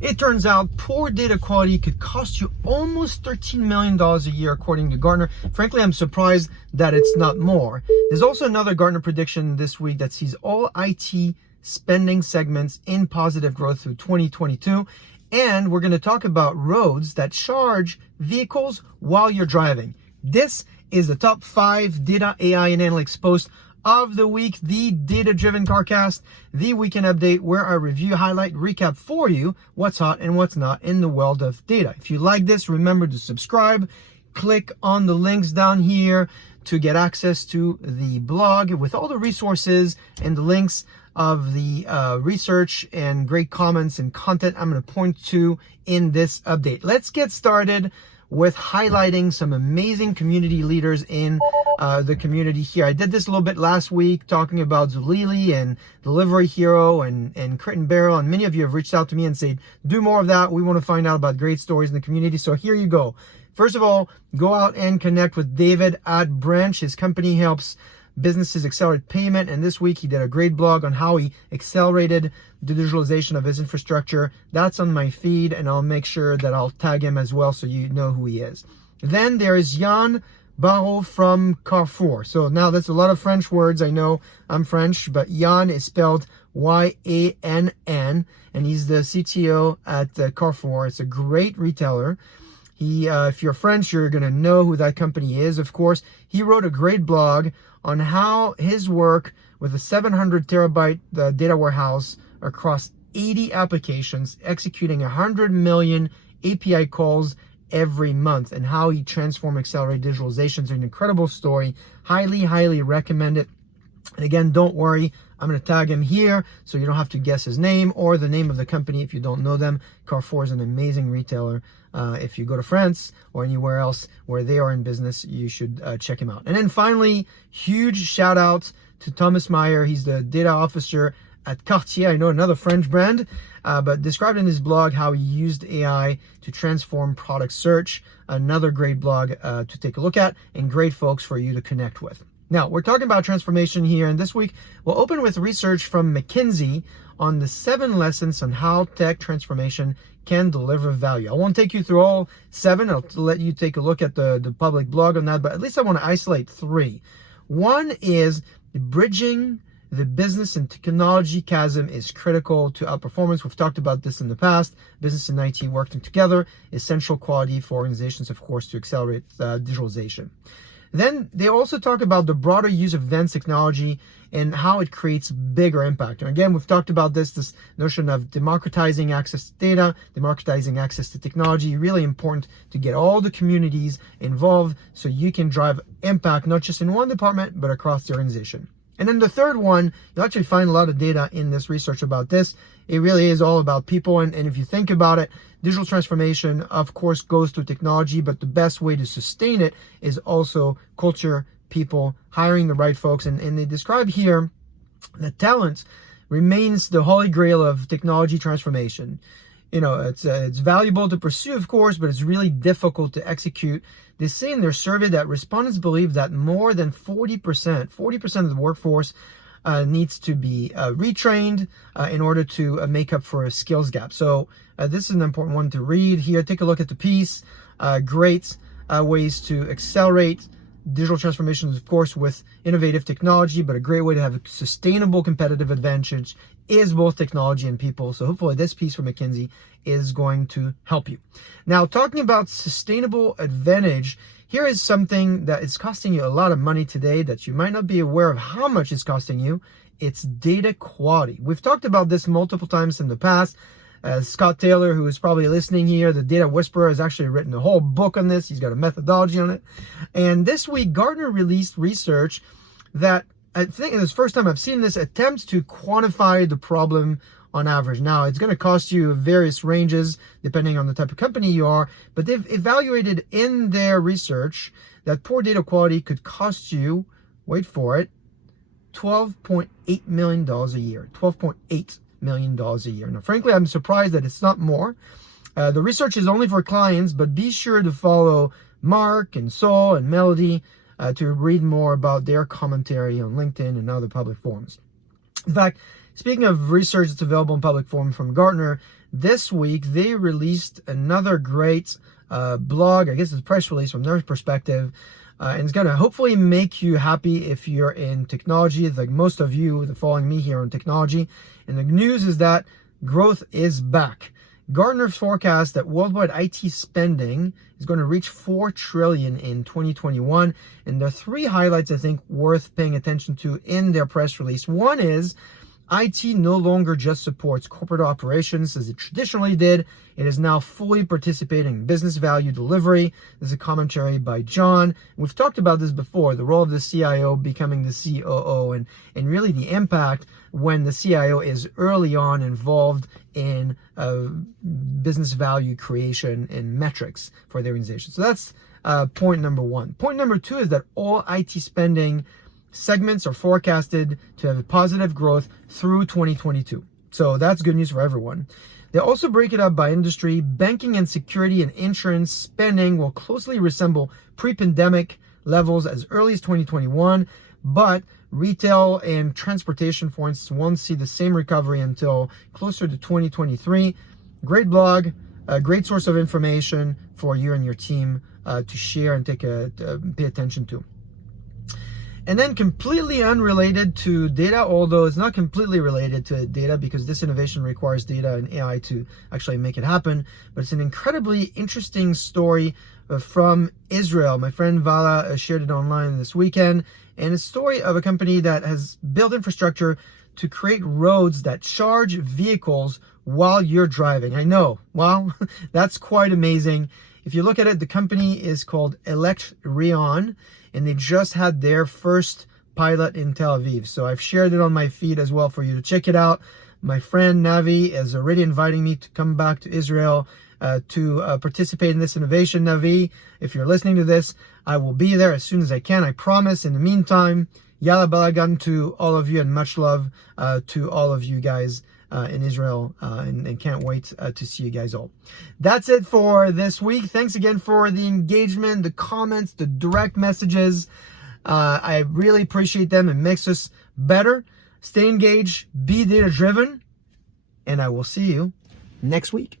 It turns out poor data quality could cost you almost $13 million a year, according to Gartner. Frankly, I'm surprised that it's not more. There's also another Gartner prediction this week that sees all IT spending segments in positive growth through 2022. And we're going to talk about roads that charge vehicles while you're driving. This is the top 5 data, AI, and analytics posts of the week, the data-driven CarCast, the weekend update where I review, highlight, recap for you what's hot and what's not in the world of data. If you like this, remember to subscribe. Click on the links down here to get access to the blog with all the resources and the links of the research and great comments and content I'm going to point to in this update. Let's get started with highlighting some amazing community leaders in the community here. I did this a little bit last week talking about Zulily and Delivery Hero and Crit and Barrel, and many of you have reached out to me and said, do more of that. We want to find out about great stories in the community. So here you go. First of all, go out and connect with David at Branch. His company helps businesses accelerate payment, and this week he did a great blog on how he accelerated the digitalization of his infrastructure. That's on my feed, and I'll make sure that I'll tag him as well so you know who he is. Then there is Yann Barrault from Carrefour. So now that's a lot of French words. I know I'm French, but Yann is spelled Y-A-N-N, and he's the CTO at Carrefour. It's a great retailer. If you're French, you're going to know who that company is, of course. He wrote a great blog on how his work with a 700 terabyte data warehouse across 80 applications, executing 100 million API calls every month, and how he transformed accelerated digitalization. It's an incredible story. Highly, highly recommend it. And again, don't worry, I'm going to tag him here so you don't have to guess his name or the name of the company if you don't know them. Carrefour is an amazing retailer. If you go to France or anywhere else where they are in business, you should check him out. And then finally, huge shout out to Thomas Meyer. He's the data officer at Cartier. I know, another French brand, but described in his blog how he used AI to transform product search. Another great blog to take a look at, and great folks for you to connect with. Now, we're talking about transformation here, and this week we'll open with research from McKinsey on the 7 lessons on how tech transformation can deliver value. I won't take you through all 7. I'll let you take a look at the public blog on that, but at least I want to isolate 3. One is bridging the business and technology chasm is critical to outperformance. We've talked about this in the past. Business and IT working together, essential quality for organizations, of course, to accelerate digitalization. Then they also talk about the broader use of advanced technology and how it creates bigger impact. And again, we've talked about this notion of democratizing access to data, democratizing access to technology. Really important to get all the communities involved so you can drive impact, not just in one department, but across the organization. And then the third one, you'll actually find a lot of data in this research about this. It really is all about people. And if you think about it, digital transformation, of course, goes through technology, but the best way to sustain it is also culture, people, hiring the right folks. And they describe here that talent remains the holy grail of technology transformation. You know, it's valuable to pursue, of course, but it's really difficult to execute. They say in their survey that respondents believe that more than 40% of the workforce needs to be retrained in order to make up for a skills gap. So this is an important one to read here. Take a look at the piece. Great ways to accelerate digital transformations, of course, with innovative technology, but a great way to have a sustainable competitive advantage is both technology and people. So hopefully this piece from McKinsey is going to help you. Now, talking about sustainable advantage, here is something that is costing you a lot of money today that you might not be aware of how much it's costing you. It's data quality. We've talked about this multiple times in the past. Scott Taylor, who is probably listening here, the data whisperer, has actually written a whole book on this. He's got a methodology on it. And this week, Gartner released research that, I think it's the first time I've seen this, attempts to quantify the problem on average. Now, it's going to cost you various ranges depending on the type of company you are, but they've evaluated in their research that poor data quality could cost you, wait for it, $12.8 million a year. $12.8 million a year. Now, frankly, I'm surprised that it's not more. The research is only for clients, but be sure to follow Mark and Saul and Melody to read more about their commentary on LinkedIn and other public forums. In fact, speaking of research that's available in public forum from Gartner, this week they released another great blog. I guess it's a press release from their perspective. And it's going to hopefully make you happy if you're in technology, like most of you that are following me here on technology. And the news is that growth is back. Gartner forecasts that worldwide IT spending is going to reach $4 trillion in 2021. And there are three highlights I think worth paying attention to in their press release. One is IT no longer just supports corporate operations as it traditionally did. It is now fully participating in business value delivery. There's a commentary by John. We've talked about this before, the role of the CIO becoming the COO and really the impact when the CIO is early on involved in business value creation and metrics for the organization. So that's point number one. Point number two is that all IT spending segments are forecasted to have a positive growth through 2022. So that's good news for everyone. They also break it up by industry. Banking and security and insurance spending will closely resemble pre-pandemic levels as early as 2021, but retail and transportation, for instance, won't see the same recovery until closer to 2023. Great blog, a great source of information for you and your team to share and pay attention to. And then completely unrelated to data, although it's not completely related to data because this innovation requires data and AI to actually make it happen, but it's an incredibly interesting story from Israel. My friend Vala shared it online this weekend, and it's a story of a company that has built infrastructure to create roads that charge vehicles while you're driving. I know, wow, that's quite amazing. If you look at it, the company is called Electrion, and they just had their first pilot in Tel Aviv. So I've shared it on my feed as well for you to check it out. My friend Navi is already inviting me to come back to Israel to participate in this innovation. Navi, if you're listening to this, I will be there as soon as I can, I promise. In the meantime, Yalla Balagan to all of you and much love to all of you guys in Israel, and can't wait to see you guys all. That's it for this week. Thanks again for the engagement, the comments, the direct messages. I really appreciate them. It makes us better. Stay engaged, be data driven, and I will see you next week.